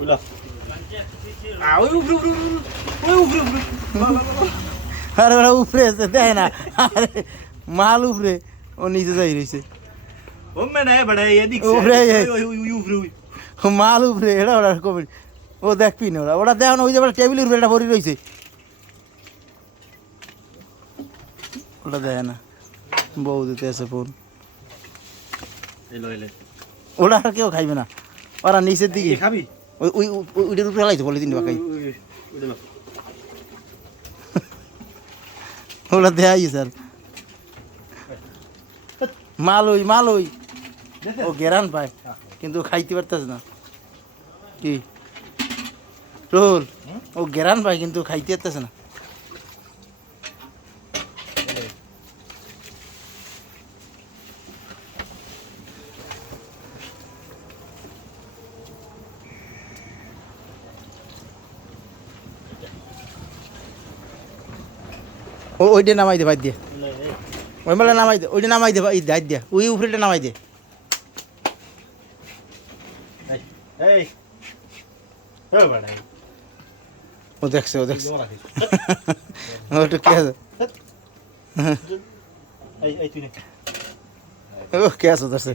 OLA ওই উপরে উপরে ওই উপরে উপরে আরে ওরা উপরে আছে দেয় না আরে মাল উপরে ও নিচে যাই রয়েছে ও মেনে বড় এদিক উপরে ওই উপরে ওই মাল উপরে এটা ওরা কমে ও দেখবি না ওরা দেখ না ওই যে টেবিলের উপরে এটা ভরি রয়েছে ওটা দেয় না বউ দিতে আছে ফোন এলো এলো ওরা আর কেউ খাইবে না ওরা নিচের দিকে খাবি ওই ওই ওইটার উপরে লাইছে বলে দিন বাকাই ওরা দেয় স্যার মাল ওই ও গেরান পায় কিন্তু খাইতে পারতেছে না কি রোল ও গেরান পায় কিন্তু খাইতে পারতেছে না ও ওইটা নামাই দে ভাই দিয়ে ওই মেলা নামাই দে ওইটা নামাই দে ভাই দাই দিয়া ওই উপরেটা নামাই দে এই ও বড় ও দেখছে ওটা কে আছে এই তুই নে ও কে আছে